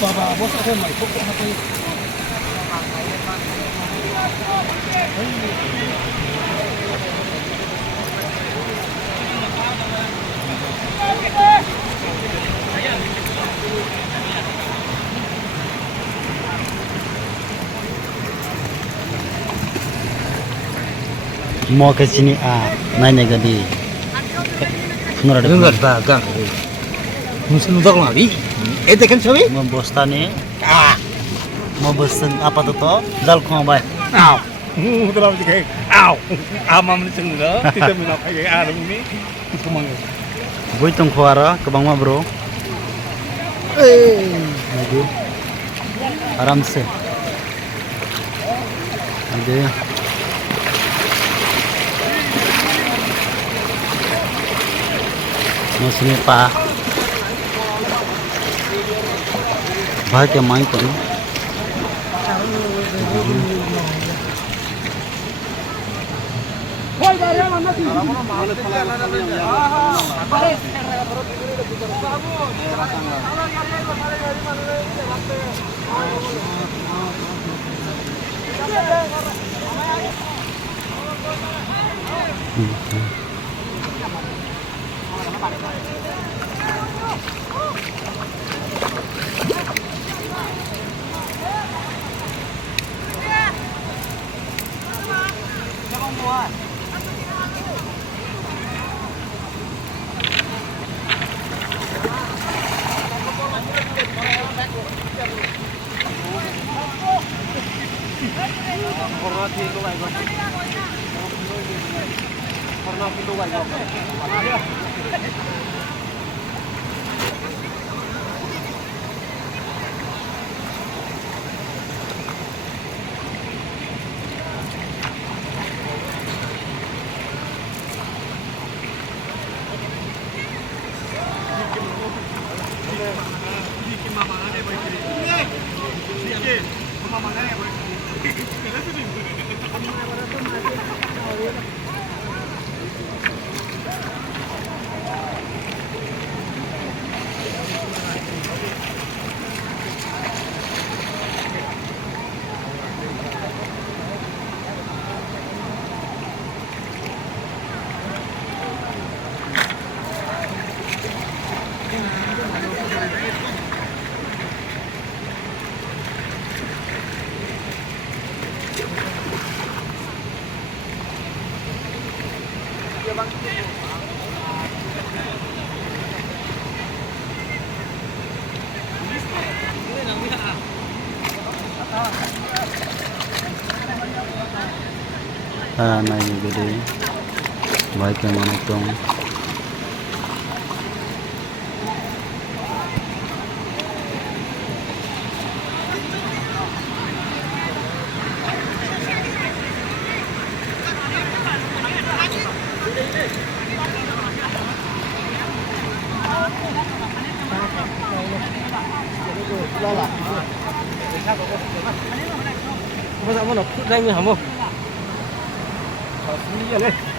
Baba, bos ada mai kok apa ini? Mau ke sini naik gadi. Dengar dagang. Musim udah lari. Kan sabi? Mau bostane. Mau bosan apa tuh toh? Dal kau bay. Aw. Terlalu kayak aw. Amam ni sengga. Kita minat kayak adam ni. Kumang. Boy tong kuara ke bang ma bro. Lagi. Aram se. Ada. Musim apa? भाई क्या माई करूं naik gede baik yang mana tong Apa sama nak? Dah ni hamu. Ini je.